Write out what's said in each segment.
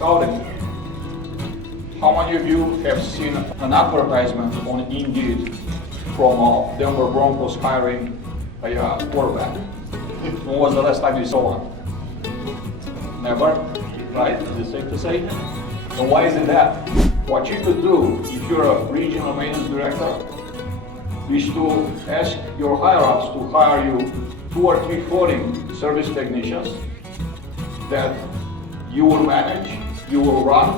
Scouting. How many of you have seen an advertisement on Indeed from Denver Broncos hiring a quarterback? When was the last time you saw one? Never, right? Is it safe to say? And why is it that? What you could do if you're a regional maintenance director is to ask your higher-ups to hire you 2 or 3 floating service technicians that you will manage, you will run,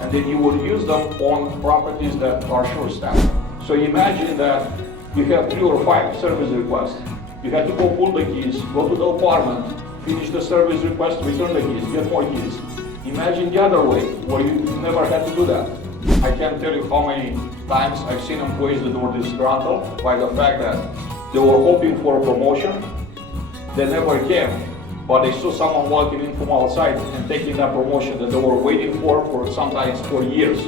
and then you will use them on properties that are short-staffed. So imagine that you have 3 or 5 service requests. You have to go pull the keys, go to the apartment, finish the service request, return the keys, get more keys. Imagine the other way, where you never had to do that. I can't tell you how many times I've seen employees that were disgruntled by the fact that they were hoping for a promotion. They never came, but they saw someone walking in from outside and taking that promotion that they were waiting for sometimes for years.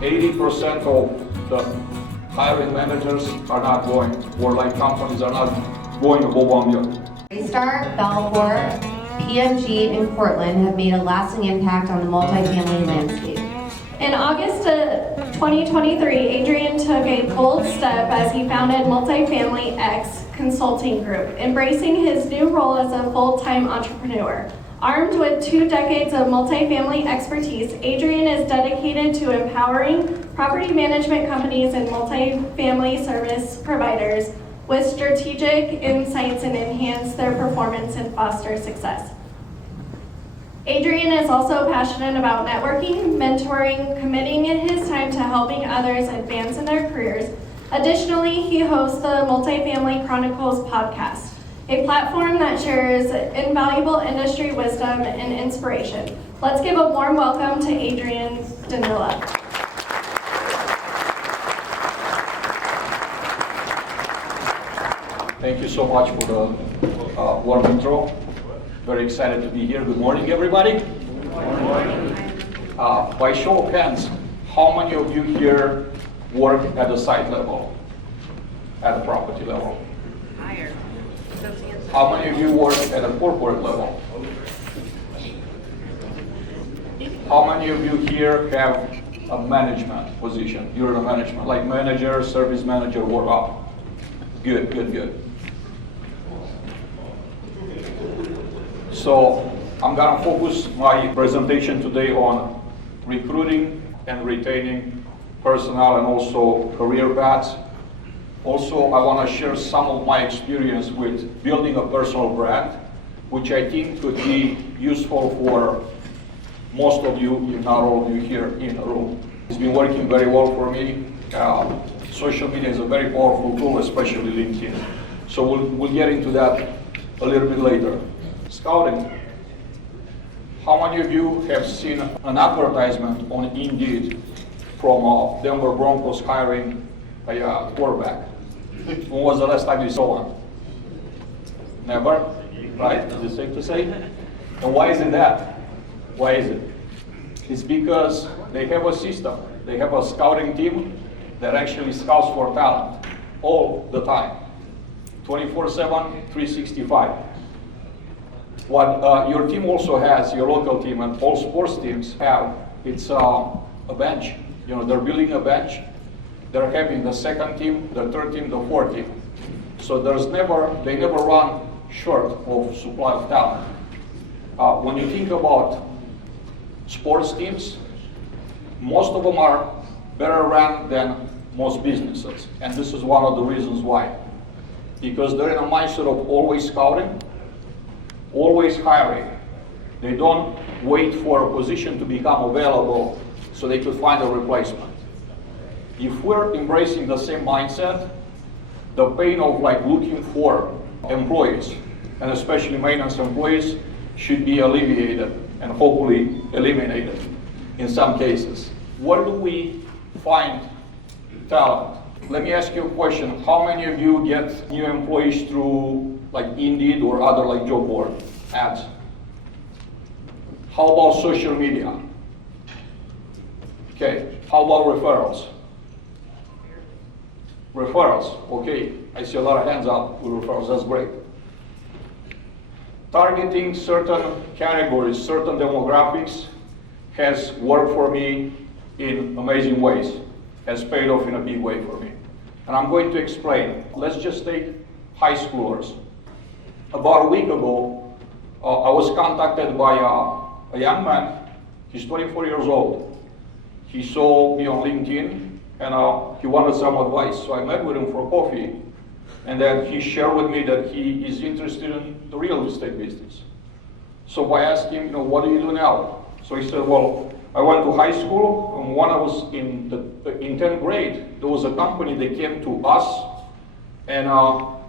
80% of the hiring managers are not going, or like companies are not going above and beyond. Waystar, Balfour, PMG, and Portland have made a lasting impact on the multifamily landscape. In August of 2023, Adrian took a bold step as he founded Multifamily X Consulting Group, embracing his new role as a full-time entrepreneur. Armed with 2 decades of multifamily expertise, Adrian is dedicated to empowering property management companies and multifamily service providers with strategic insights and enhance their performance and foster success. Adrian is also passionate about networking, mentoring, committing his time to helping others advance in their careers. Additionally, he hosts the Multifamily Chronicles podcast, a platform that shares invaluable industry wisdom and inspiration. Let's give a warm welcome to Adrian Danila. Thank you so much for the warm intro. Very excited to be here. Good morning, everybody. Good morning. By show of hands, how many of you here work at the site level, at the property level? Higher. How many of you work at a corporate level? How many of you here have a management position? You're in a management, like manager, service manager, or up? Good, good, good. So I'm gonna focus my presentation today on recruiting and retaining personnel and also career paths. Also, I wanna share some of my experience with building a personal brand, which I think could be useful for most of you, if not all of you here in the room. It's been working very well for me. Social media is a very powerful tool, especially LinkedIn. So we'll get into that a little bit later. Scouting. How many of you have seen an advertisement on Indeed from Denver Broncos hiring a quarterback? When was the last time you saw one? Never, right? Is it safe to say? And why is it that? Why is it? It's because they have a system. They have a scouting team that actually scouts for talent all the time, 24/7, 365. What your team also has, your local team and all sports teams have, it's a bench. You know, they're building a bench. They're having the second team, the third team, the fourth team. So they never run short of supply of talent. When you think about sports teams, most of them are better run than most businesses. And this is one of the reasons why. Because they're in a mindset of always scouting, always hiring. They don't wait for a position to become available so they could find a replacement. If we're embracing the same mindset, the pain of like looking for employees, and especially maintenance employees, should be alleviated and hopefully eliminated in some cases. Where do we find talent? Let me ask you a question. How many of you get new employees through like Indeed or other like job board ads? How about social media? Okay, how about referrals? Referrals, okay. I see a lot of hands up with referrals, that's great. Targeting certain categories, certain demographics has worked for me in amazing ways, has paid off in a big way for me. And I'm going to explain. Let's just take high schoolers. About a week ago, I was contacted by a young man. He's 24 years old. He saw me on LinkedIn, and he wanted some advice. So I met with him for coffee, and then he shared with me that he is interested in the real estate business. So I asked him, what do you do now? So he said, well, I went to high school, and when I was in 10th grade, there was a company that came to us, and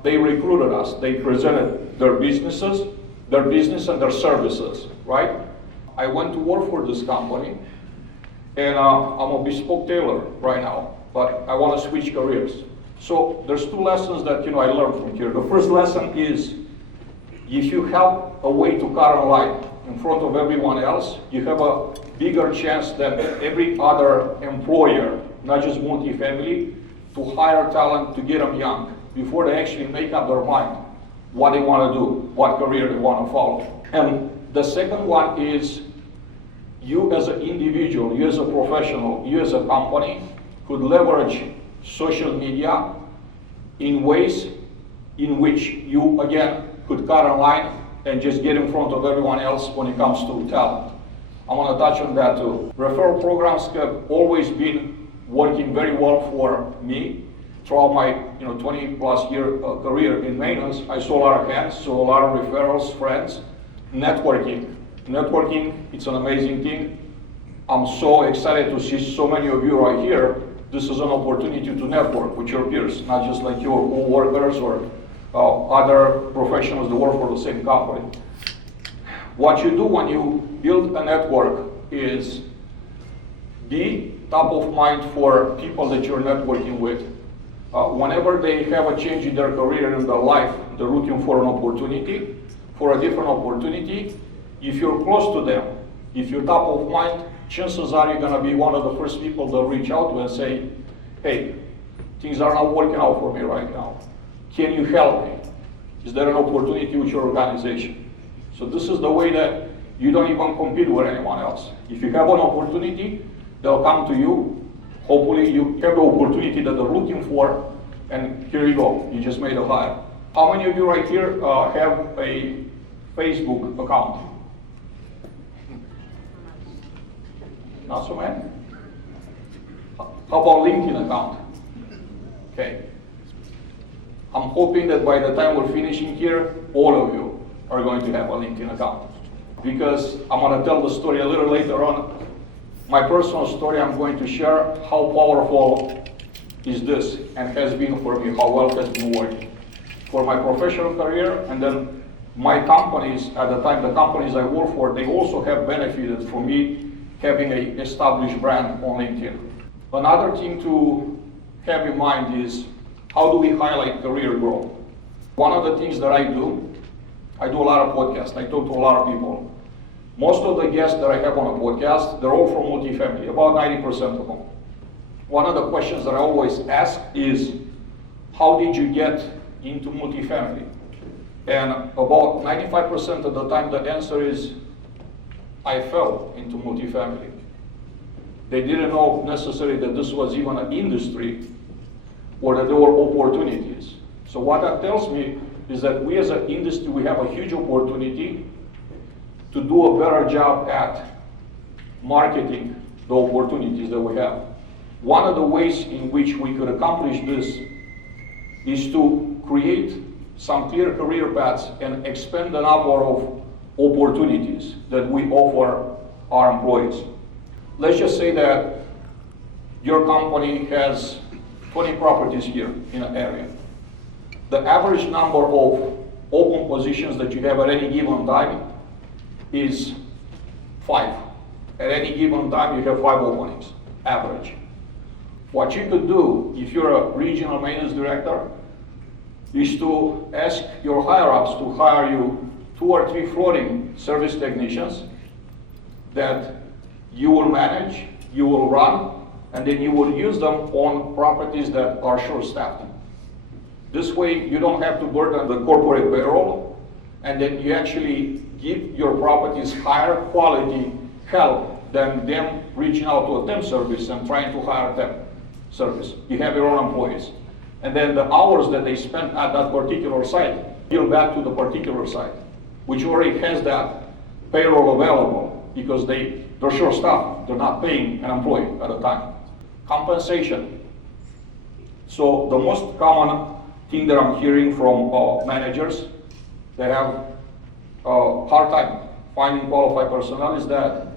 they recruited us. They presented their business and their services, right? I went to work for this company, and I'm a bespoke tailor right now, but I want to switch careers. So there's two lessons that I learned from here. The first lesson is, if you have a way to cut a line in front of everyone else, you have a bigger chance than every other employer, not just multifamily, to hire talent, to get them young, before they actually make up their mind what they want to do, what career they want to follow. And the second one is, you as an individual, you as a professional, you as a company could leverage social media in ways in which you, again, could cut a line and just get in front of everyone else when it comes to talent. I want to touch on that too. Referral programs have always been working very well for me. Throughout my 20 plus year career in maintenance, I saw a lot of hands, saw a lot of referrals, friends, networking. Networking, it's an amazing thing. I'm so excited to see so many of you right here. This is an opportunity to network with your peers, not just like your co-workers or other professionals that work for the same company. What you do when you build a network is be top of mind for people that you're networking with. Whenever they have a change in their career and their life, they're looking for an opportunity, for a different opportunity. If you're close to them, if you're top of mind, chances are you're going to be one of the first people they'll reach out to and say, hey, things are not working out for me right now. Can you help me? Is there an opportunity with your organization? So this is the way that you don't even compete with anyone else. If you have an opportunity, they'll come to you. Hopefully you have the opportunity that they're looking for, and here you go, you just made a hire. How many of you right here have a Facebook account? Not so many? How about LinkedIn account? Okay. I'm hoping that by the time we're finishing here, all of you are going to have a LinkedIn account. Because I'm going to tell the story a little later on. My personal story, I'm going to share how powerful is this and has been for me, how well it has been working. For my professional career, and then my companies, at the time, the companies I work for, they also have benefited from me having an established brand on LinkedIn. Another thing to have in mind is, how do we highlight career growth? One of the things that I do a lot of podcasts. I talk to a lot of people. Most of the guests that I have on a podcast, they're all from multifamily, about 90% of them. One of the questions that I always ask is, how did you get into multifamily? And about 95% of the time the answer is, I fell into multifamily. They didn't know necessarily that this was even an industry or that there were opportunities. So what that tells me is that we as an industry, we have a huge opportunity to do a better job at marketing the opportunities that we have. One of the ways in which we could accomplish this is to create some clear career paths and expand the number of opportunities that we offer our employees. Let's just say that your company has 20 properties here in an area. The average number of open positions that you have at any given time is 5. At any given time, you have 5 openings, average. What you could do, if you're a regional maintenance director, is to ask your higher-ups to hire you 2 or 3 floating service technicians that you will manage, you will run, and then you will use them on properties that are short-staffed. This way, you don't have to burden the corporate payroll, and then you actually give your properties higher quality help than them reaching out to a temp service and trying to hire a temp service. You have your own employees. And then the hours that they spend at that particular site bill back to the particular site, which already has that payroll available because they're short staffed. They're not paying an employee at a time. Compensation. So the most common thing that I'm hearing from managers that have hard time finding qualified personnel is that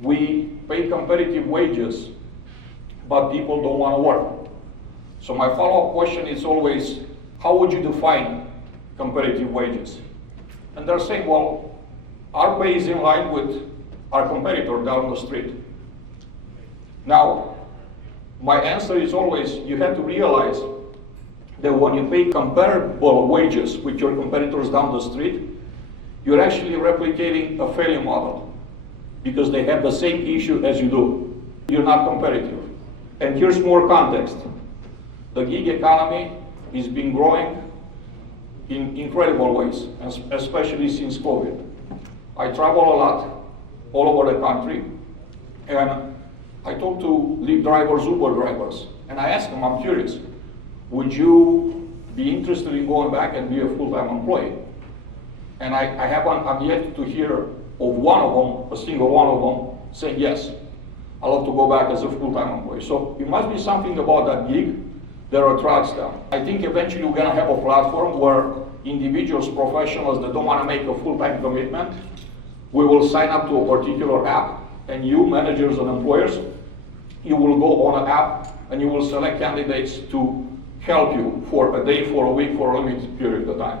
we pay competitive wages, but people don't want to work. So my follow-up question is always, how would you define competitive wages? And they're saying, well, our pay is in line with our competitor down the street. Now, my answer is always, you have to realize that when you pay comparable wages with your competitors down the street, you're actually replicating a failure model because they have the same issue as you do. You're not competitive. And here's more context. The gig economy has been growing in incredible ways, especially since COVID. I travel a lot all over the country, and I talk to Lyft drivers, Uber drivers, and I ask them, I'm curious, would you be interested in going back and be a full-time employee? And I'm yet to hear of one of them, a single one of them, saying yes, I'd love to go back as a full-time employee. So it must be something about that gig that attracts them. I think eventually we're gonna have a platform where individuals, professionals that don't wanna make a full-time commitment, we will sign up to a particular app, and you, managers and employers, you will go on an app and you will select candidates to help you for a day, for a week, for a limited period of time.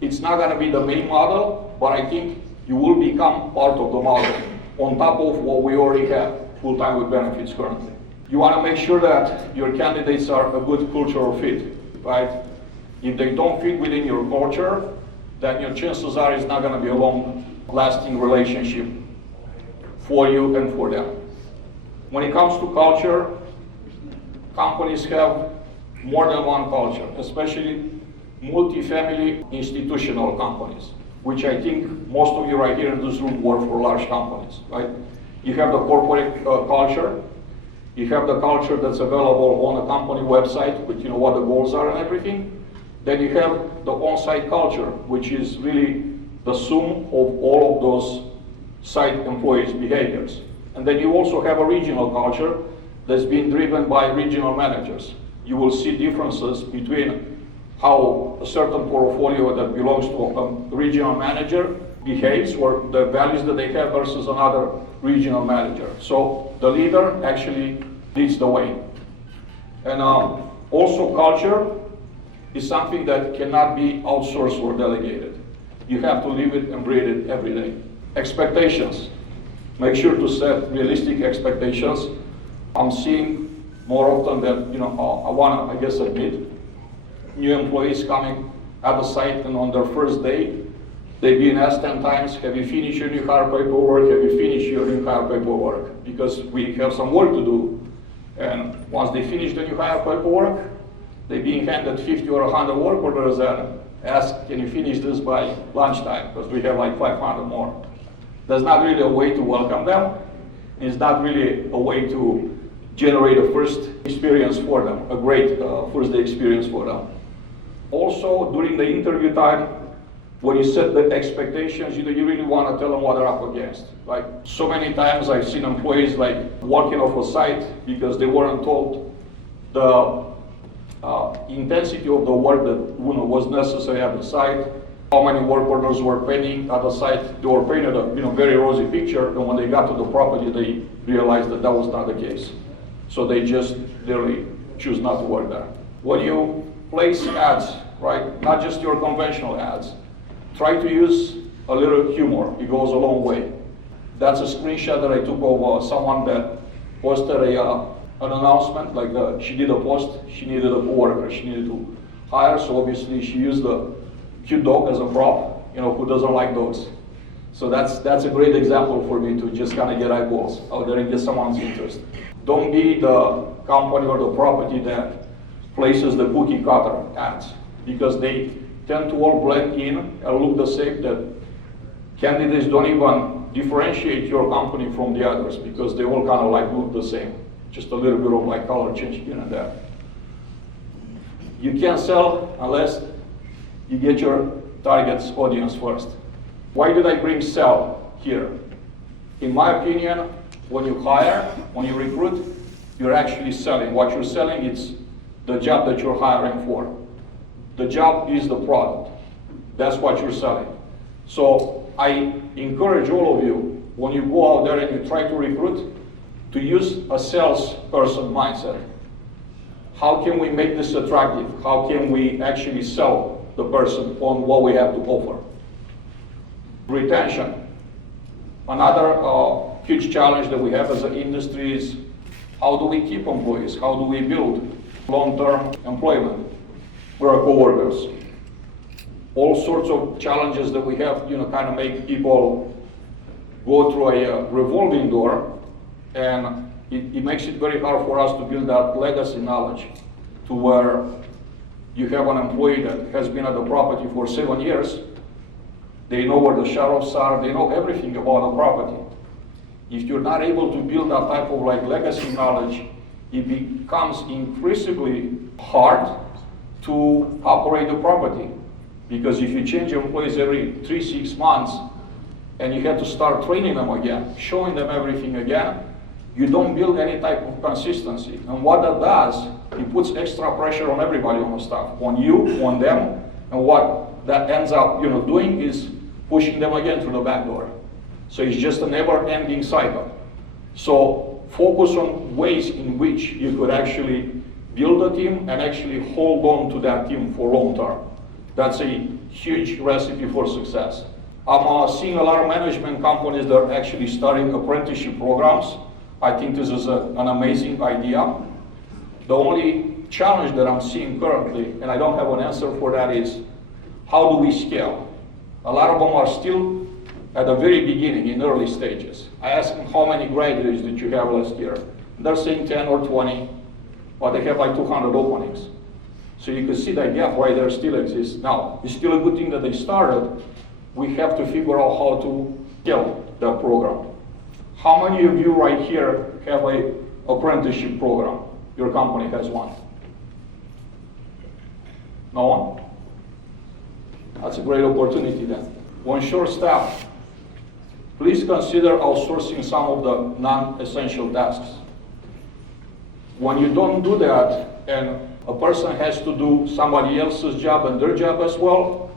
It's not gonna be the main model, but I think you will become part of the model on top of what we already have full-time with benefits currently. You wanna make sure that your candidates are a good cultural fit, right? If they don't fit within your culture, then your chances are it's not gonna be a long-lasting relationship for you and for them. When it comes to culture, companies have more than one culture, especially multifamily institutional companies, which I think most of you right here in this room work for large companies, right? You have the corporate culture, you have the culture that's available on the company website with what the goals are and everything. Then you have the on-site culture, which is really the sum of all of those site employees' behaviors. And then you also have a regional culture that's being driven by regional managers. You will see differences between how a certain portfolio that belongs to a regional manager behaves, or the values that they have versus another regional manager. So the leader actually leads the way. And also culture is something that cannot be outsourced or delegated. You have to live it and breathe it every day. Expectations. Make sure to set realistic expectations. I'm seeing more often that, I wanna, admit, new employees coming at the site, and on their first day, they've been asked 10 times, have you finished your new hire paperwork? Have you finished your new hire paperwork? Because we have some work to do. And once they finish the new hire paperwork, they're being handed 50 or 100 work orders and asked, can you finish this by lunchtime? Because we have like 500 more. That's not really a way to welcome them. It's not really a way to generate a first experience for them, a great first day experience for them. Also, during the interview time, when you set the expectations, you really want to tell them what they're up against. Like, so many times I've seen employees walking off a site because they weren't told the intensity of the work that was necessary at the site, how many work orders were pending at the site. They were painted a very rosy picture, and when they got to the property, they realized that that was not the case. So they just literally choose not to work there. When you place ads, right, not just your conventional ads, try to use a little humor. It goes a long way. That's a screenshot that I took of someone that posted an announcement, she did a post, she needed a coworker, she needed to hire, so obviously she used the cute dog as a prop, who doesn't like dogs. So that's a great example for me to just kind of get eyeballs out there and get someone's interest. Don't be the company or the property that places the cookie cutter ads, because they tend to all blend in and look the same, that candidates don't even differentiate your company from the others because they all kind of like look the same. Just a little bit of like color change here and there. You can't sell unless you get your target audience first. Why did I bring sell here? In my opinion, when you hire, when you recruit, you're actually selling. What you're selling is the job that you're hiring for. The job is the product. That's what you're selling. So I encourage all of you, when you go out there and you try to recruit, to use a salesperson mindset. How can we make this attractive? How can we actually sell the person on what we have to offer? Retention. Another huge challenge that we have as an industry is how do we keep employees? How do we build long-term employment with our coworkers? All sorts of challenges that we have, kind of make people go through a revolving door, and it makes it very hard for us to build that legacy knowledge to where you have an employee that has been at the property for 7 years. They know where the shut-offs are, they know everything about the property. If you're not able to build that type of like legacy knowledge, it becomes increasingly hard to operate the property. Because if you change employees every 3-6 months and you have to start training them again, showing them everything again, you don't build any type of consistency. And what that does, it puts extra pressure on everybody on the staff, on you, on them, and what that ends up doing is pushing them again through the back door. So it's just a never-ending cycle. So focus on ways in which you could actually build a team and actually hold on to that team for long term. That's a huge recipe for success. I'm seeing a lot of management companies that are actually starting apprenticeship programs. I think this is an amazing idea. The only challenge that I'm seeing currently, and I don't have an answer for that, is how do we scale? A lot of them are still at the very beginning, in early stages. I asked them how many graduates did you have last year? They're saying 10 or 20, but they have like 200 openings. So you can see that gap right there still exists. Now, it's still a good thing that they started. We have to figure out how to scale that program. How many of you right here have an apprenticeship program? Your company has one. No one? That's a great opportunity then. When short staff, please consider outsourcing some of the non-essential tasks. When you don't do that and a person has to do somebody else's job and their job as well,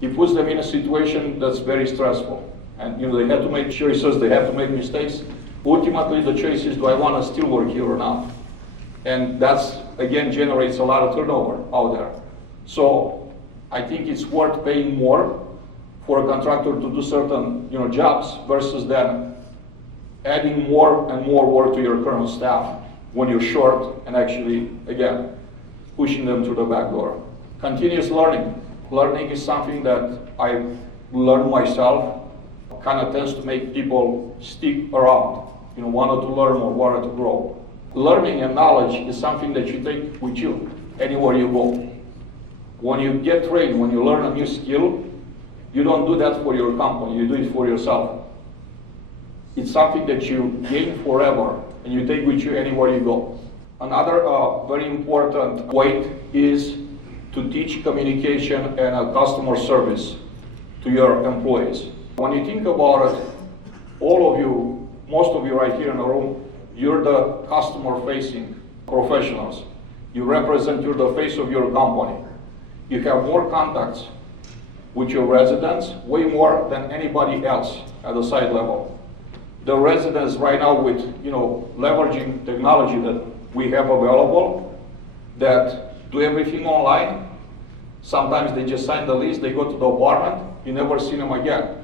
it puts them in a situation that's very stressful. And they have to make choices, they have to make mistakes. Ultimately, the choice is, do I want to still work here or not? And that's, again, generates a lot of turnover out there. So I think it's worth paying more for a contractor to do certain jobs versus then adding more and more work to your current staff when you're short and actually, again, pushing them through the back door. Continuous learning. Learning is something that I learned myself, kind of tends to make people stick around, wanted to learn more, wanted to grow. Learning and knowledge is something that you take with you anywhere you go. When you get trained, when you learn a new skill, you don't do that for your company, you do it for yourself. It's something that you gain forever and you take with you anywhere you go. Another very important weight is to teach communication and customer service to your employees. When you think about it, all of you, most of you right here in the room, you're the customer-facing professionals. You represent, you're the face of your company. You have more contacts with your residents, way more than anybody else at the site level. The residents right now with, leveraging technology that we have available, that do everything online. Sometimes they just sign the lease, they go to the apartment, you never see them again.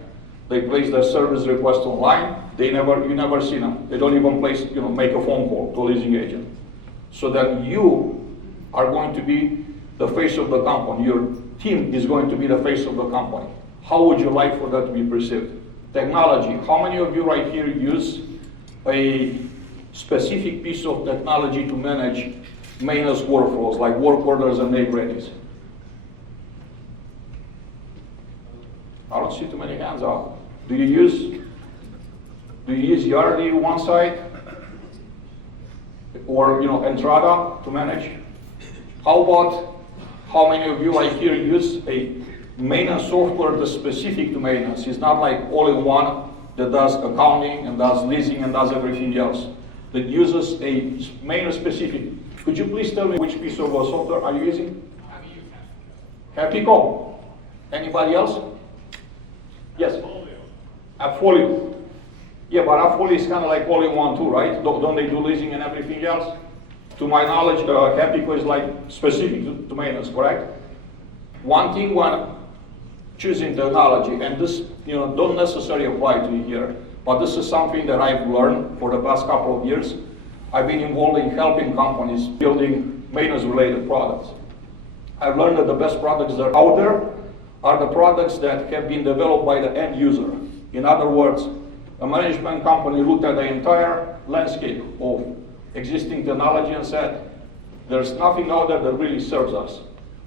They place their service request online, you never see them. They don't even make a phone call to a leasing agent. So then you are going to be the face of the company. Your team is going to be the face of the company. How would you like for that to be perceived? Technology. How many of you right here use a specific piece of technology to manage maintenance workflows, like work orders and make-readies? I don't see too many hands up. Do you use Do you use Yardi one side? Or, Entrada to manage? How about, how many of you right here use a maintenance software that's specific to maintenance? It's not like all-in-one that does accounting and does leasing and does everything else. That uses a maintenance specific. Could you please tell me which piece of software are you using? HappyCo. Anybody else? Yes. Appfolio. Yeah, but Appfolio is kind of like all-in-one too, right? Don't they do leasing and everything else? To my knowledge, HappyCo is like specific to maintenance, correct? One thing when choosing technology, and this don't necessarily apply to you here, but this is something that I've learned for the past couple of years. I've been involved in helping companies building maintenance-related products. I've learned that the best products that are out there are the products that have been developed by the end user. In other words, a management company looked at the entire landscape of existing technology and said, there's nothing out there that really serves us.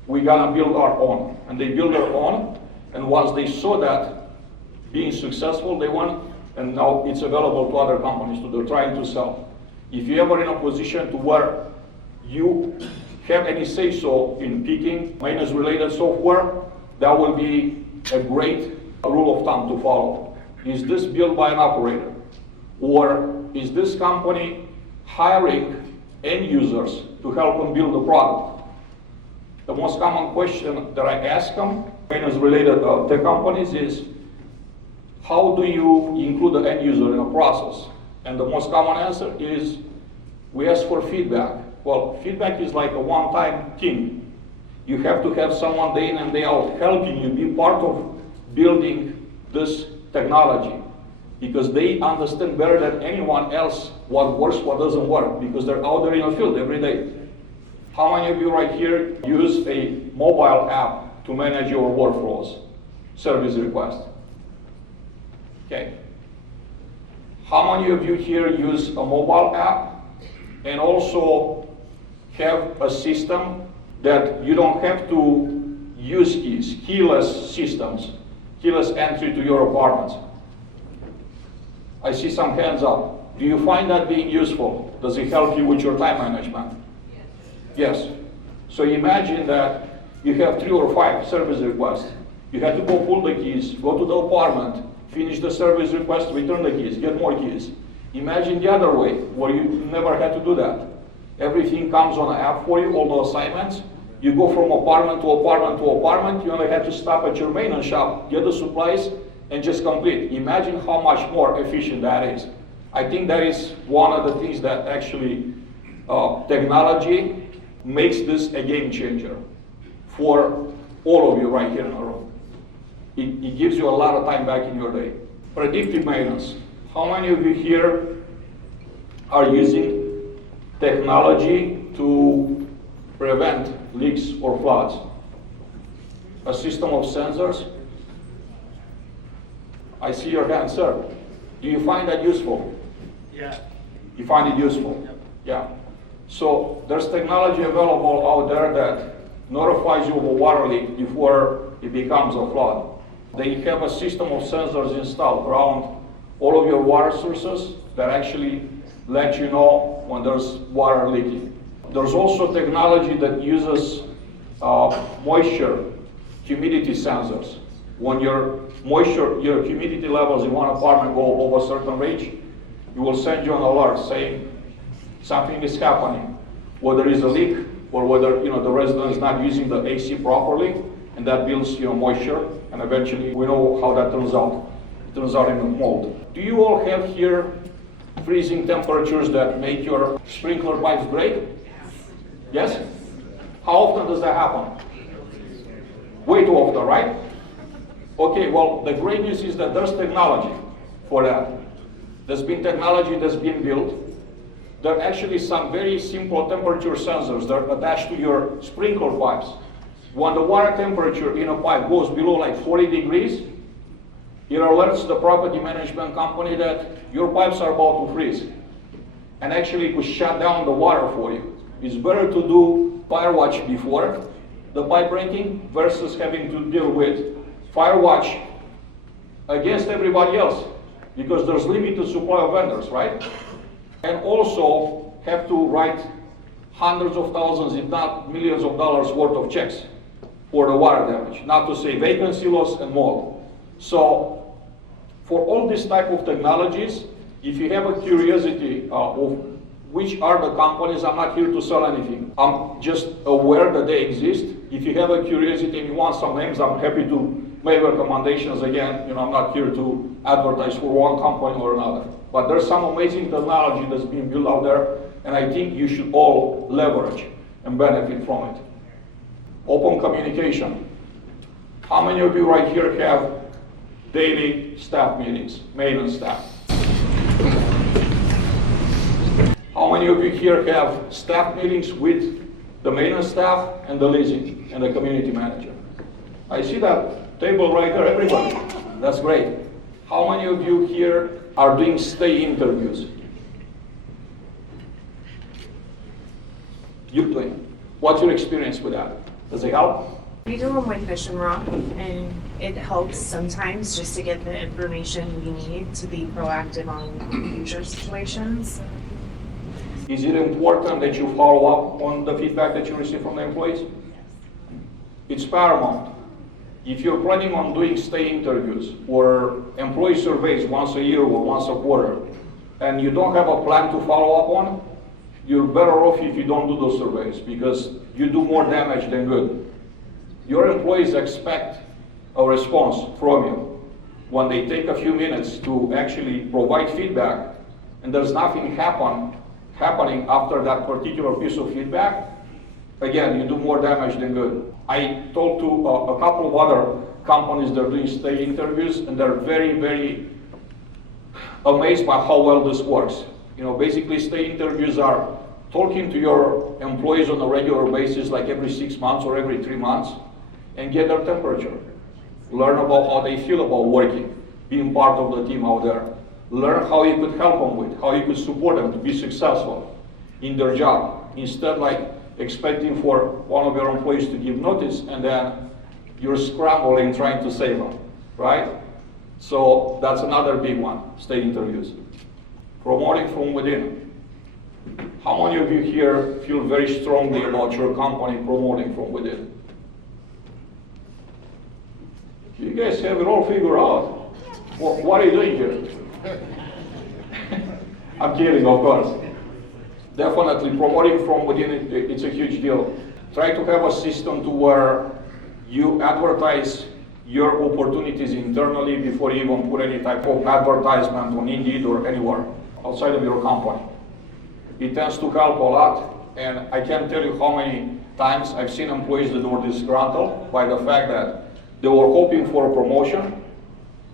We gotta build our own. And they built their own, and once they saw that being successful, they went, and now it's available to other companies to they're trying to sell. If you're ever in a position to where you have any say-so in picking maintenance-related software, that will be a great rule of thumb to follow. Is this built by an operator? Or is this company hiring end users to help them build the product? The most common question that I ask them, maintenance-related tech companies, is how do you include the end user in a process? And the most common answer is we ask for feedback. Well, feedback is like a one-time thing. You have to have someone day in and day out helping you be part of building this technology, because they understand better than anyone else what works, what doesn't work, because they're out there in the field every day. How many of you right here use a mobile app to manage your workflows, service requests? Okay. How many of you here use a mobile app and also have a system that you don't have to use keys, keyless systems, keyless entry to your apartments? I see some hands up. Do you find that being useful? Does it help you with your time management? Yes. So imagine that you have 3 or 5 service requests. You have to go pull the keys, go to the apartment, finish the service request, return the keys, get more keys. Imagine the other way, where you never had to do that. Everything comes on an app for you, all the assignments. You go from apartment to apartment to apartment. You only have to stop at your maintenance shop, get the supplies, and just complete. Imagine how much more efficient that is. I think that is one of the things that actually technology makes this a game changer for all of you right here in the room. It gives you a lot of time back in your day. Predictive maintenance. How many of you here are using technology to prevent leaks or floods? A system of sensors? I see your hand, sir. Do you find that useful? Yeah. You find it useful? Yep. Yeah. So there's technology available out there that notifies you of a water leak before it becomes a flood. They have a system of sensors installed around all of your water sources that actually let you know when there's water leaking. There's also technology that uses moisture, humidity sensors. When your moisture, your humidity levels in one apartment go over a certain range, it will send you an alert saying something is happening, whether there is a leak or whether the resident is not using the AC properly, and that builds moisture, and eventually we know how that turns out. It turns out in the mold. Do you all have here freezing temperatures that make your sprinkler pipes break? Yes? How often does that happen? Way too often, right? Okay, well, the great news is that there's technology for that. There's been technology that's been built. There are actually some very simple temperature sensors that are attached to your sprinkler pipes. When the water temperature in a pipe goes below like 40 degrees, it alerts the property management company that your pipes are about to freeze. And actually it will shut down the water for you. It's better to do fire watch before the pipe breaking versus having to deal with fire watch against everybody else. because there's limited supply of vendors, right? And also have to write hundreds of thousands, if not millions of dollars worth of checks for the water damage, not to say vacancy loss and mold. So for all these type of technologies, if you have a curiosity of which are the companies, I'm not here to sell anything. I'm just aware that they exist. If you have a curiosity and you want some names, I'm happy to make recommendations. Again, I'm not here to advertise for one company or another. But there's some amazing technology that's being built out there, and I think you should all leverage and benefit from it. Open communication. How many of you right here have daily staff meetings, maintenance staff? How many of you here have staff meetings with the maintenance staff and the leasing and the community manager? I see that table right there, everybody. That's great. How many of you here are doing stay interviews? You're doing. What's your experience with that? Does it help? We do them with Fish and Rock, and it helps sometimes just to get the information we need to be proactive on future situations. Is it important that you follow up on the feedback that you receive from the employees? It's paramount. If you're planning on doing stay interviews or employee surveys once a year or once a quarter, and you don't have a plan to follow up on, you're better off if you don't do those surveys, because you do more damage than good. Your employees expect a response from you when they take a few minutes to actually provide feedback, and there's nothing happening after that particular piece of feedback. Again, you do more damage than good. I talked to a couple of other companies that are doing stay interviews, and they're very, very amazed by how well this works. Basically stay interviews are talking to your employees on a regular basis, like every 6 months or every 3 months, and get their temperature. Learn about how they feel about working, being part of the team out there. Learn how you could help them with, how you could support them to be successful in their job. Instead, like expecting for one of your employees to give notice and then you're scrambling trying to save them, right? So that's another big one, stay interviews. Promoting from within. How many of you here feel very strongly about your company promoting from within? You guys have it all figured out. What are you doing here? I'm kidding, of course. Definitely promoting from within, it's a huge deal. Try to have a system to where you advertise your opportunities internally before you even put any type of advertisement on Indeed or anywhere outside of your company. It tends to help a lot, and I can't tell you how many times I've seen employees that were disgruntled by the fact that they were hoping for a promotion,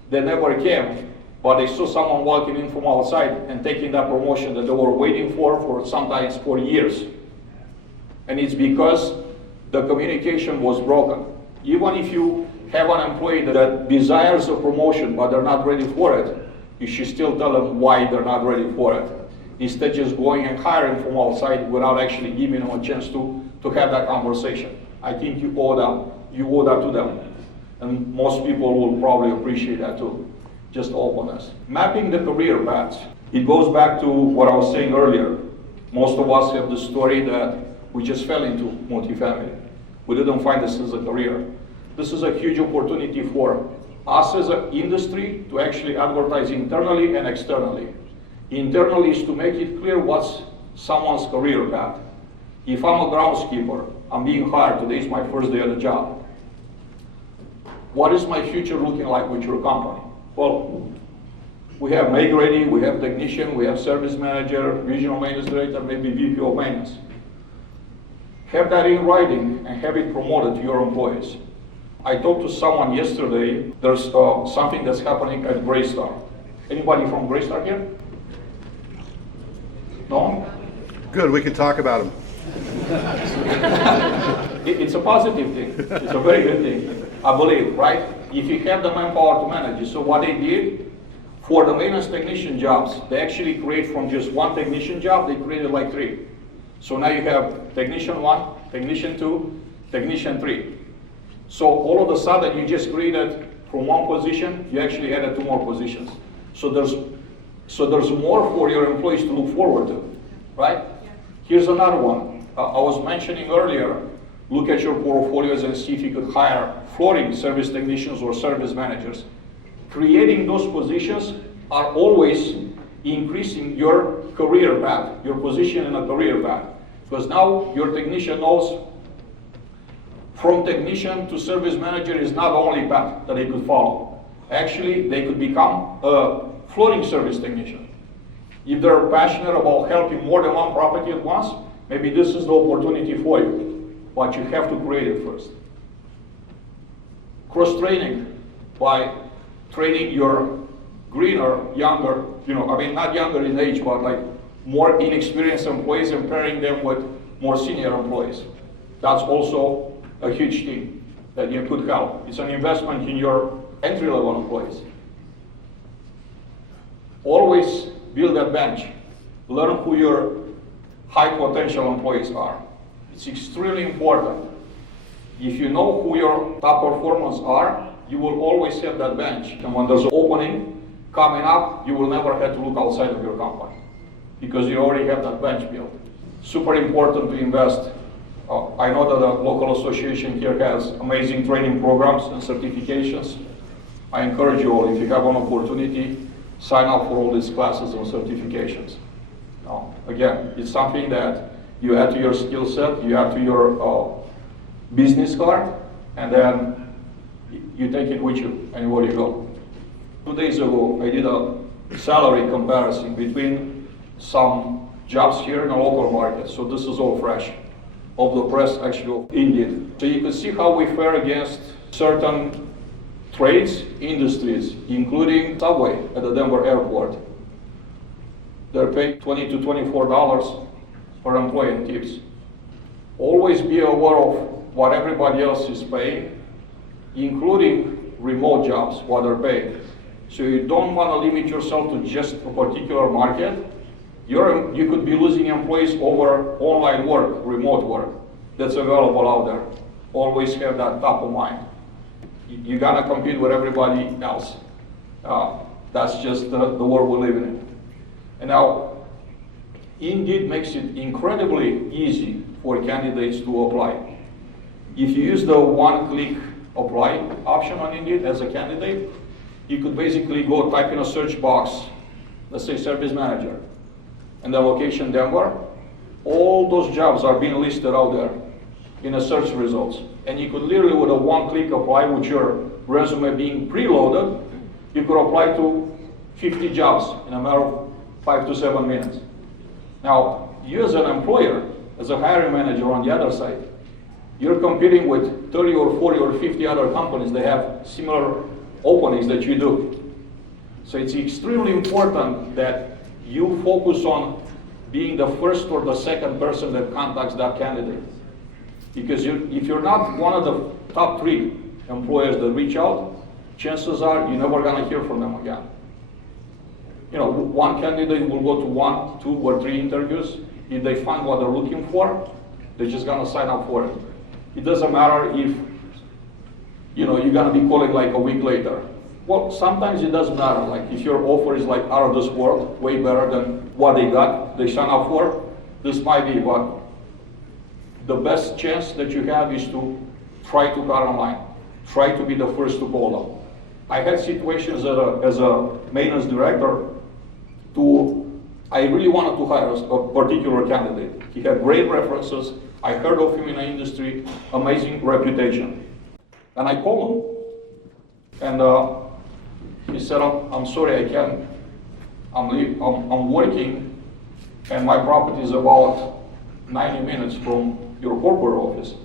they never came, but they saw someone walking in from outside and taking that promotion that they were waiting for sometimes for years. And it's because the communication was broken. Even if you have an employee that desires a promotion but they're not ready for it, you should still tell them why they're not ready for it. Instead just going and hiring from outside without actually giving them a chance to have that conversation. I think you owe that to them. And most people will probably appreciate that too. Just openness. Mapping the career paths. It goes back to what I was saying earlier. Most of us have the story that we just fell into multifamily. We didn't find this as a career. This is a huge opportunity for us as an industry to actually advertise internally and externally. Internally is to make it clear what's someone's career path. If I'm a groundskeeper, I'm being hired, today is my first day on the job. What is my future looking like with your company? Well, we have make ready, we have technician, we have service manager, regional maintenance director, maybe VP of maintenance. Have that in writing and have it promoted to your employees. I talked to someone yesterday, there's something that's happening at Greystar. Anybody from Greystar here? No? Good, we can talk about them. It's a positive thing. It's a very good thing, I believe, right? If you have the manpower to manage it. So what they did for the maintenance technician jobs, they actually create from just one technician job, they created like 3. So now you have technician 1, technician 2, technician 3. So all of a sudden you just created from one position, you actually added 2 more positions. So there's more for your employees to look forward to, right? Here's another one. I was mentioning earlier, look at your portfolios and see if you could hire flooring service technicians or service managers. Creating those positions are always increasing your career path, your position in a career path. Because now your technician knows from technician to service manager is not the only path that they could follow. Actually, they could become a flooring service technician. If they're passionate about helping more than one property at once, maybe this is the opportunity for you, but you have to create it first. Cross-training by training your greener, younger, not younger in age, but like more inexperienced employees and pairing them with more senior employees. That's also a huge thing that you could help. It's an investment in your entry-level employees. Always build that bench. Learn who your high potential employees are. It's extremely important. If you know who your top performers are, you will always have that bench. And when there's an opening coming up, you will never have to look outside of your company because you already have that bench built. Super important to invest. I know that the local association here has amazing training programs and certifications. I encourage you all, if you have an opportunity, sign up for all these classes and certifications. Again, it's something that you add to your skill set, you add to your business card, and then you take it with you anywhere you go. 2 days ago, I did a salary comparison between some jobs here in the local market. So this is all fresh, of the press actually, Indeed. So you can see how we fare against certain trades, industries, including Subway at the Denver airport. They're paying $20 to $24 per employee in tips. Always be aware of what everybody else is paying, including remote jobs, what they're paying. So you don't want to limit yourself to just a particular market. You could be losing employees over online work, remote work that's available out there. Always have that top of mind. You gotta compete with everybody else. That's just the world we're living in. And now, Indeed makes it incredibly easy for candidates to apply. If you use the one-click apply option on Indeed as a candidate, you could basically go type in a search box, let's say service manager, and the location Denver. All those jobs are being listed out there in the search results. And you could literally, with a one-click apply, with your resume being preloaded, you could apply to 50 jobs in a matter of 5 to 7 minutes. Now, you as an employer, as a hiring manager on the other side, you're competing with 30 or 40 or 50 other companies that have similar openings that you do. So it's extremely important that you focus on being the first or the second person that contacts that candidate. Because if you're not one of the top 3 employers that reach out, chances are you're never gonna hear from them again. One candidate will go to 1, 2, or 3 interviews. If they find what they're looking for, they're just gonna sign up for it. It doesn't matter if you're gonna be calling like a week later. Well, sometimes it doesn't matter. Like if your offer is like out of this world, way better than what they sign up for, this might be, but the best chance that you have is to try to cut online. Try to be the first to call them. I had situations as a maintenance director I really wanted to hire a particular candidate. He had great references. I heard of him in the industry, amazing reputation. And I called him. And he said, I'm sorry, I can't. I'm working, and my property is about 90 minutes from your corporate office.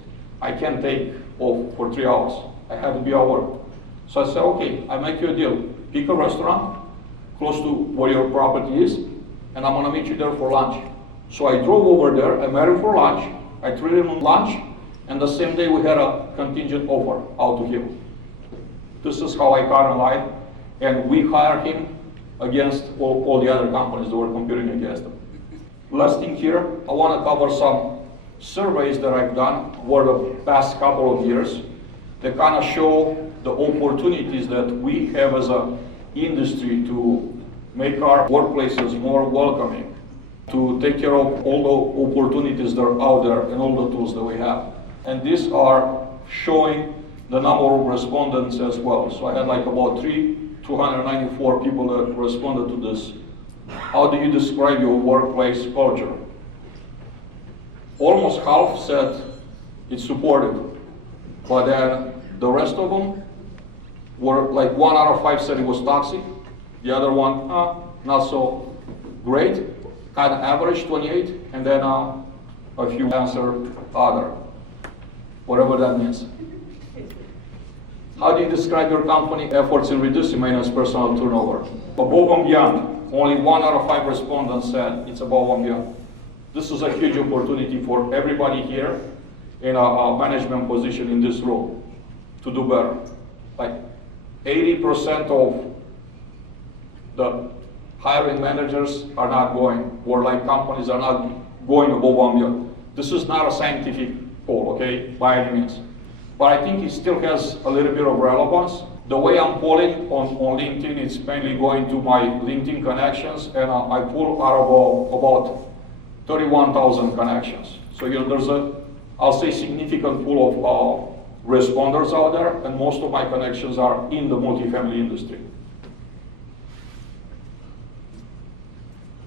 I can't take off for 3 hours. I have to be at work. So I said, okay, I make you a deal. Pick a restaurant close to where your property is, and I'm gonna meet you there for lunch. So I drove over there, I met him for lunch, I treated him on lunch, and the same day we had a contingent offer out to him. This is how I cut online, and we hired him against all the other companies that were competing against him. Last thing here, I wanna cover some surveys that I've done over the past couple of years that kind of show the opportunities that we have as an industry to make our workplaces more welcoming, to take care of all the opportunities that are out there and all the tools that we have. And these are showing the number of respondents as well. So I had like about 294 people that responded to this. How do you describe your workplace culture? Almost half said it's supportive, but then the rest of them were like 1 out of 5 said it was toxic. The other one, not so great, kind of average, 28, and then a few answered other, whatever that means. How do you describe your company efforts in reducing maintenance personnel turnover? Above and beyond, only 1 out of 5 respondents said it's above and beyond. This is a huge opportunity for everybody here in a management position in this role to do better. Like 80% of the hiring managers are not going, or like companies are not going above and beyond. This is not a scientific poll, okay, by any means. But I think it still has a little bit of relevance. The way I'm polling on LinkedIn, it's mainly going to my LinkedIn connections, and I pull out of about 31,000 connections. So there's I'll say, significant pool of responders out there, and most of my connections are in the multifamily industry.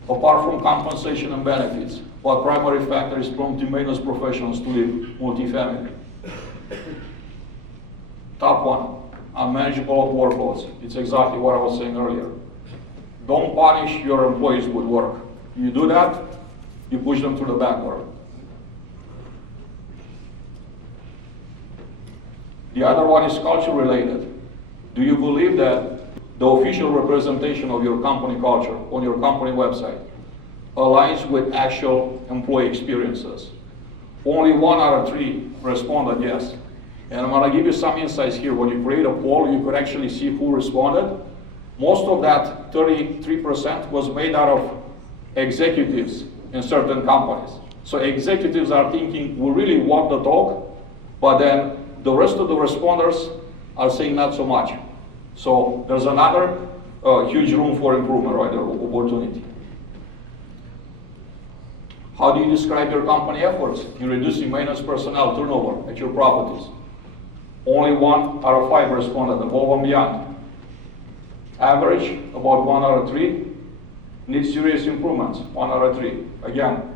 Apart from compensation and benefits, what primary factor is prompting maintenance professionals to leave multifamily? Top one, unmanageable workloads. It's exactly what I was saying earlier. Don't punish your employees with work. You do that, you push them to the backward. The other one is culture related. Do you believe that the official representation of your company culture on your company website aligns with actual employee experiences? Only 1 out of 3 responded yes. And I'm going to give you some insights here. When you create a poll, you could actually see who responded. Most of that 33% was made out of executives in certain companies. So executives are thinking, we really want the talk, but then the rest of the responders are saying not so much. So there's another huge room for improvement, right there, opportunity. How do you describe your company efforts in reducing maintenance personnel turnover at your properties? Only 1 out of 5 responded, above and beyond. Average, about 1 out of 3. Needs serious improvements, 1 out of 3. Again,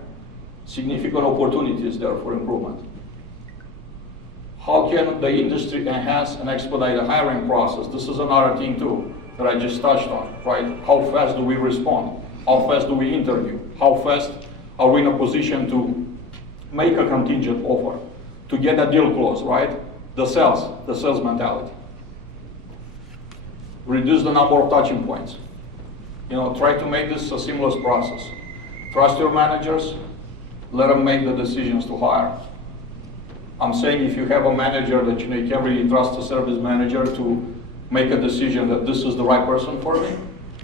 significant opportunities there for improvement. How can the industry enhance and expedite the hiring process? This is another thing too that I just touched on, right? How fast do we respond? How fast do we interview? How fast are we in a position to make a contingent offer, to get a deal closed, right? The sales mentality. Reduce the number of touching points. Try to make this a seamless process. Trust your managers, let them make the decisions to hire. I'm saying if you have a manager that you can't really trust a service manager to make a decision that this is the right person for me,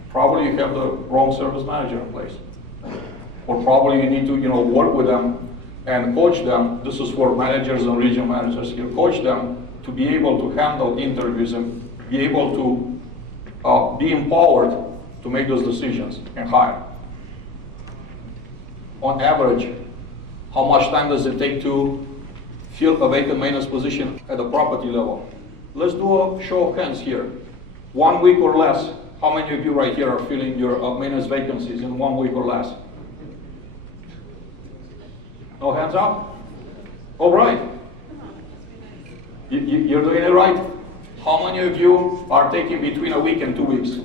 probably you have the wrong service manager in place. Or probably you need to work with them and coach them. This is for managers and regional managers here. Coach them to be able to handle interviews and be able to be empowered to make those decisions and hire. On average, how much time does it take to fill a vacant maintenance position at the property level? Let's do a show of hands here. 1 week or less. How many of you right here are filling your maintenance vacancies in 1 week or less? No hands up? All right. You're doing it right. How many of you are taking between a week and 2 weeks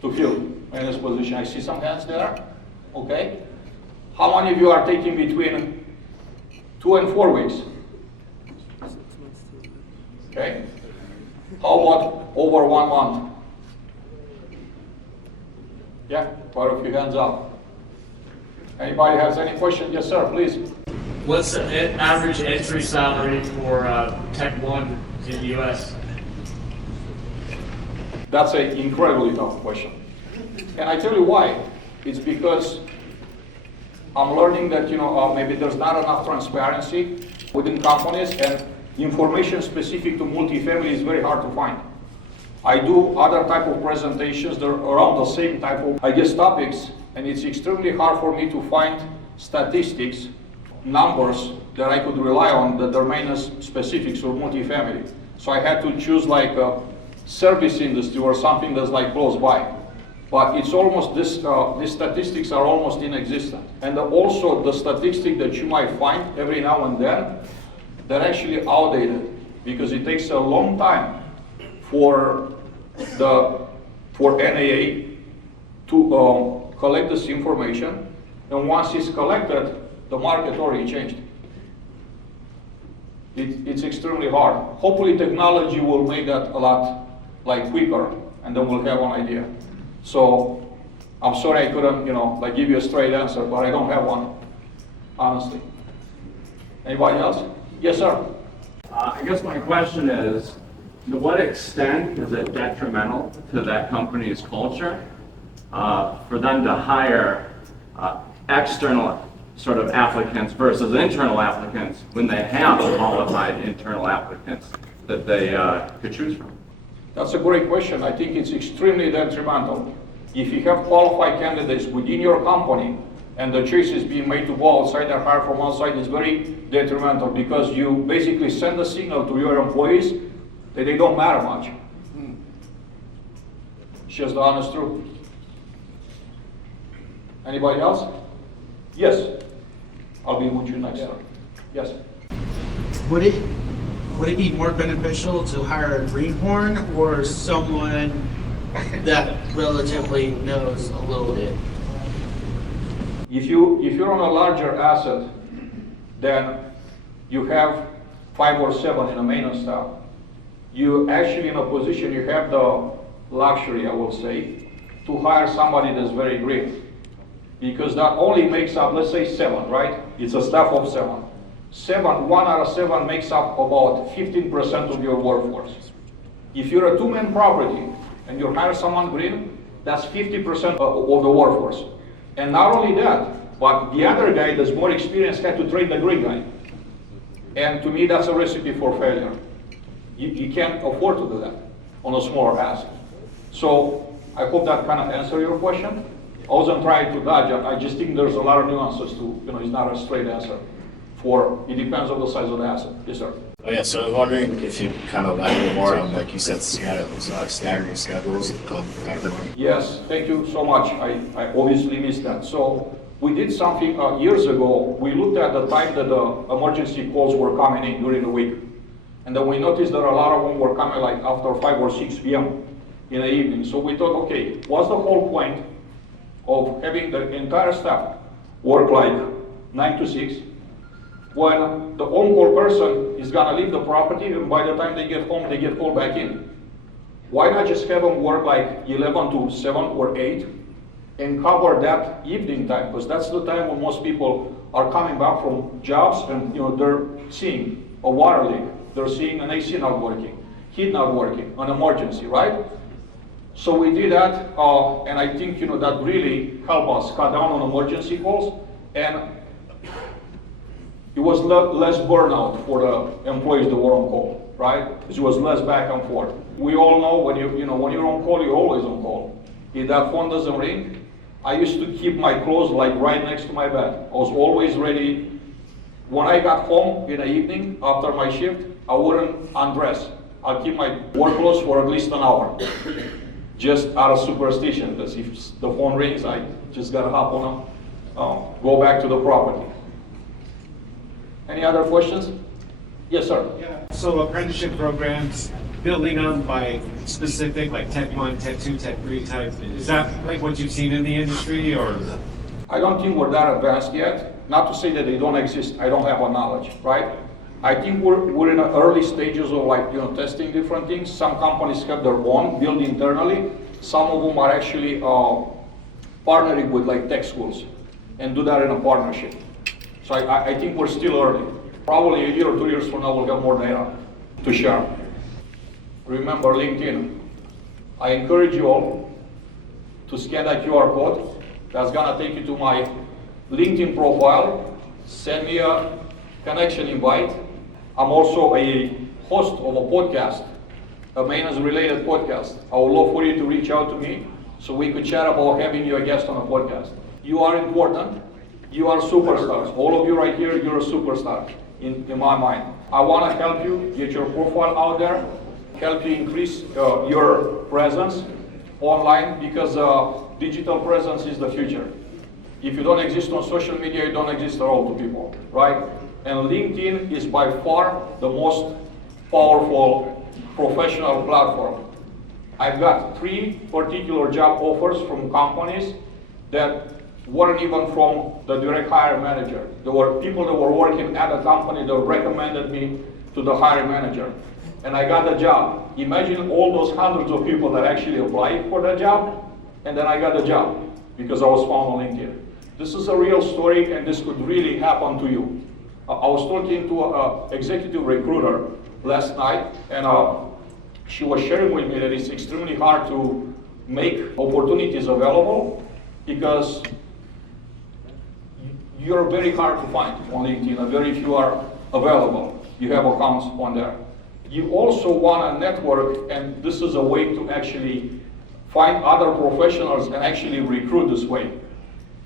to fill maintenance position? I see some hands there. Okay. How many of you are taking between 2 and 4 weeks? Okay. How about over 1 month? Yeah, quite a few hands up. Anybody has any questions? Yes, sir, please. What's the average entry salary for Tech 1 in the U.S.? That's an incredibly tough question. And I tell you why. It's because I'm learning that maybe there's not enough transparency within companies, and information specific to multifamily is very hard to find. I do other type of presentations that are around the same type of, topics, and it's extremely hard for me to find statistics, numbers that I could rely on that remain as specifics or multifamily. So I had to choose like a service industry or something that's like close by. But it's almost, these statistics are almost inexistent. And also the statistic that you might find every now and then, they're actually outdated because it takes a long time for NAA to collect this information, and once it's collected, the market already changed. It's extremely hard. Hopefully technology will make that a lot like quicker, and then we'll have an idea. So I'm sorry I couldn't, give you a straight answer, but I don't have one, honestly. Anybody else? Yes, sir. I guess my question is, to what extent is it detrimental to that company's culture for them to hire external sort of applicants versus internal applicants when they have qualified internal applicants that they could choose from? That's a great question. I think it's extremely detrimental. If you have qualified candidates within your company and the choice is being made to go outside and hire from outside, it's very detrimental because you basically send a signal to your employees that they don't matter much. It's just the honest truth. Anybody else? Yes. I'll be with you next time. Yes. Would it be more beneficial to hire a greenhorn or someone that relatively knows a little bit? If you're on a larger asset, then you have 5 or 7 in a maintenance staff. You actually in a position, you have the luxury, I will say, to hire somebody that's very green. Because that only makes up, let's say 7, right? It's a staff of 7. 1 out of 7 makes up about 15% of your workforce. If you're a 2-man property and you hire someone green, that's 50% of the workforce. And not only that, but the other guy that's more experienced had to train the green guy. And to me, that's a recipe for failure. You can't afford to do that on a smaller asset. So I hope that kind of answered your question. I wasn't trying to dodge it. I just think there's a lot of nuances to, it's not a straight answer. It depends on the size of the asset. Yes, sir. Oh yeah, so I was wondering if you kind of elaborate more on, like you said, staggering schedules. Yes, thank you so much. I obviously missed that. So we did something years ago. We looked at the time that the emergency calls were coming in during the week. And then we noticed that a lot of them were coming like after 5 or 6 p.m. in the evening. So we thought, okay, what's the whole point of having the entire staff work like 9 to 6? When the on-call person is gonna leave the property, and by the time they get home, they get called back in. Why not just have them work like 11 to 7 or 8 and cover that evening time? Because that's the time when most people are coming back from jobs and they're seeing a water leak, they're seeing an AC not working, heat not working, an emergency, right? So we did that, and I think that really helped us cut down on emergency calls, and it was less burnout for the employees that were on call, right? It was less back and forth. We all know when when you're on call, you're always on call. If that phone doesn't ring, I used to keep my clothes like right next to my bed. I was always ready. When I got home in the evening after my shift, I wouldn't undress. I'll keep my work clothes for at least an hour, just out of superstition. Because if the phone rings, I just gotta hop on them, go back to the property. Any other questions? Yes, sir. Yeah, so apprenticeship programs, building them by specific, like Tech 1, Tech 2, Tech 3 type, is that like what you've seen in the industry, or? I don't think we're that advanced yet. Not to say that they don't exist, I don't have a knowledge, right? I think we're in the early stages of testing different things. Some companies have their own built internally. Some of them are actually partnering with like tech schools and do that in a partnership. So I think we're still early. Probably a year or 2 years from now, we'll have more data to share. Remember LinkedIn. I encourage you all to scan that QR code. That's gonna take you to my LinkedIn profile. Send me a connection invite. I'm also a host of a podcast a maintenance-related podcast, I would love for you to reach out to me so we could chat about having you a guest on a podcast. You are important. You are superstars. All of you right here, you're a superstar in my mind. I want to help you get your profile out there, help you increase your presence online, because digital presence is the future. If you don't exist on social media, you don't exist at all to people, right? And LinkedIn is by far the most powerful professional platform. I've got 3 particular job offers from companies that weren't even from the direct hire manager. There were people that were working at a company that recommended me to the hiring manager. And I got the job. Imagine all those hundreds of people that actually applied for that job, and then I got the job because I was found on LinkedIn. This is a real story, and this could really happen to you. I was talking to an executive recruiter last night, and she was sharing with me that it's extremely hard to make opportunities available because you're very hard to find on LinkedIn, and very few are available. You have accounts on there. You also want to network, and this is a way to actually find other professionals and actually recruit this way.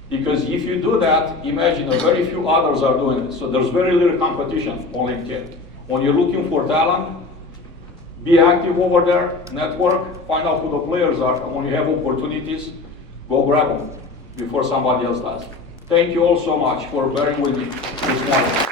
Because if you do that, imagine very few others are doing it. So there's very little competition on LinkedIn. When you're looking for talent, be active over there, network, find out who the players are, and when you have opportunities, go grab them before somebody else does. Thank you all so much for bearing with me this morning.